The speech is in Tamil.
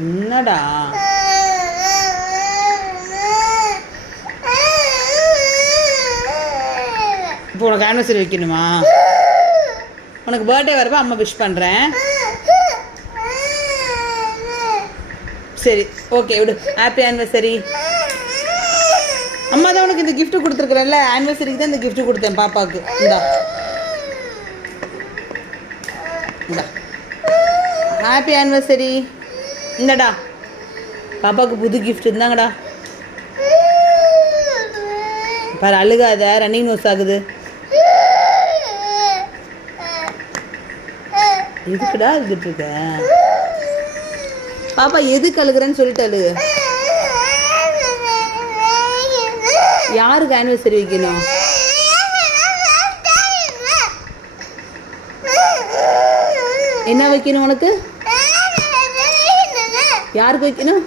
என்னடா இப்போ உனக்கு ஆனிவர்சரி வைக்கணுமா? உனக்கு பர்த்டே வரப்போ அம்மா விஷ் பண்ணுறேன். சரி ஓகே விடு. Happy anniversary. அம்மா தான் உனக்கு இந்த கிஃப்ட் கொடுத்துருக்குறேன்ல, ஆனிவர்சரிக்கு தான் இந்த கிஃப்ட் கொடுத்தேன் பாப்பாவுக்கு. இந்தா இந்தா ஹாப்பி ஆனிவர்சரி. இந்தடா பாப்பாவுக்கு புது கிஃப்ட் இருந்தாங்கடா. பாரு அழுகாத, ரன்னிங் நோஸ் ஆகுது. எதுக்குடா அழுதுட்டு இருக்க பாப்பா? எதுக்கு அழுகுறேன்னு சொல்லிட்டு அழுகு. யாருக்கு ஆனிவர்சரி வைக்கணும்? என்ன வைக்கணும் உனக்கு? யாருக்கு வைக்கணும்?